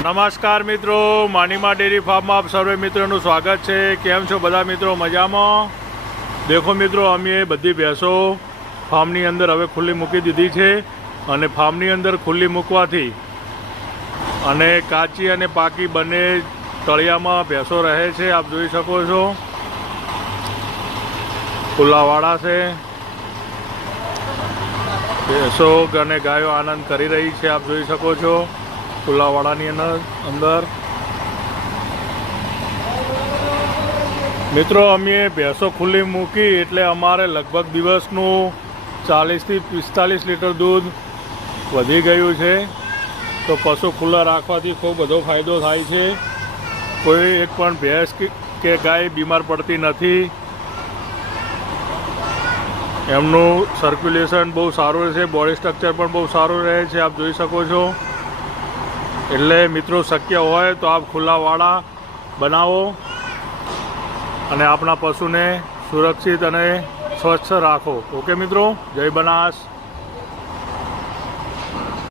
નમસ્કાર મિત્રો, માનીમા ડેરી ફાર્મમાં આપ સર્વે મિત્રોનું સ્વાગત છે। કેમ છો બધા મિત્રો? મજામાં? દેખો મિત્રો, અમે બધી ભેંસો ફાર્મની અંદર હવે ખુલ્લી મૂકી દીધી છે અને ફાર્મની અંદર ખુલ્લી મૂકવાથી અને કાચી અને પાકી બંને તળિયામાં ભેંસો રહે છે। આપ જોઈ શકો છો, ખુલ્લાવાળા છે। ભેંસો અને ગાયો આનંદ કરી રહી છે, આપ જોઈ શકો છો ખુલ્લાવાળાની અંદર। મિત્રો, અમે ભેંસો ખુલ્લી મૂકી એટલે અમારે લગભગ દિવસનું 40 થી 45 લીટર દૂધ વધી ગયું છે। તો પશુ ખુલ્લા રાખવાથી ખૂબ બધો ફાયદો થાય છે। કોઈ એક પણ ભેંસ કે ગાય બીમાર પડતી નથી। એમનું સર્ક્યુલેશન બહુ સારું રહે છે, બોડી સ્ટ્રક્ચર પણ બહુ સારું રહે છે, આપ જોઈ શકો છો। એટલે મિત્રો, શક્ય હોય તો આપ ખુલ્લાવાળા બનાવો અને આપણા પશુને સુરક્ષિત અને સ્વચ્છ રાખો। ઓકે મિત્રો, જય બનાસ।